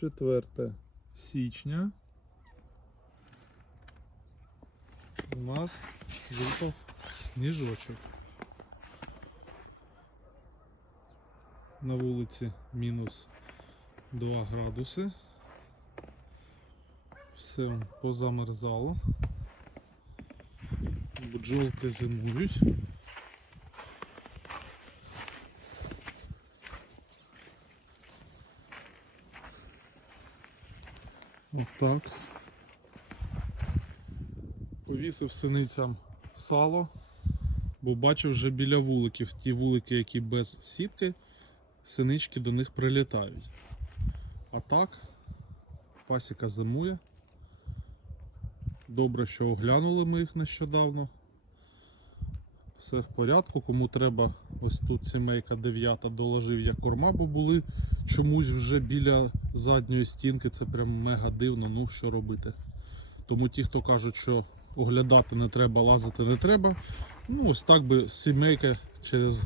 4 січня у нас випав сніжочок. На вулиці мінус 2 градуси. Все позамерзало. Бджолки зимують. Отак. Повісив синицям сало, бо бачив вже біля вуликів, ті вулики, які без сітки, синички до них прилітають. А так, пасіка зимує. Добре, що оглянули ми їх нещодавно. Все в порядку. Кому треба, ось тут сімейка 9 доложив я корма, бо були чомусь вже біля задньої стінки. Це прям мега дивно. Ну що робити. Тому ті, хто кажуть, що оглядати не треба, лазити не треба. Ну, ось так би сімейка через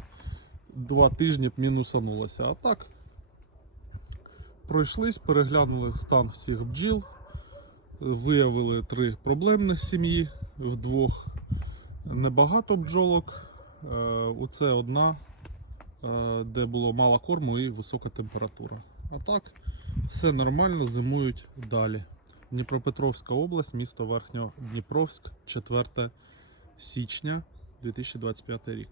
два тижні б мінусанулася. А так, пройшлись, переглянули стан всіх бджіл, виявили три проблемних сім'ї вдвох. Небагато бджолок. Е, Оце одна, е, де було мало корму і висока температура. А так, все нормально, зимують далі. Дніпропетровська область, місто Верхньодніпровськ, 4 січня 2025 рік.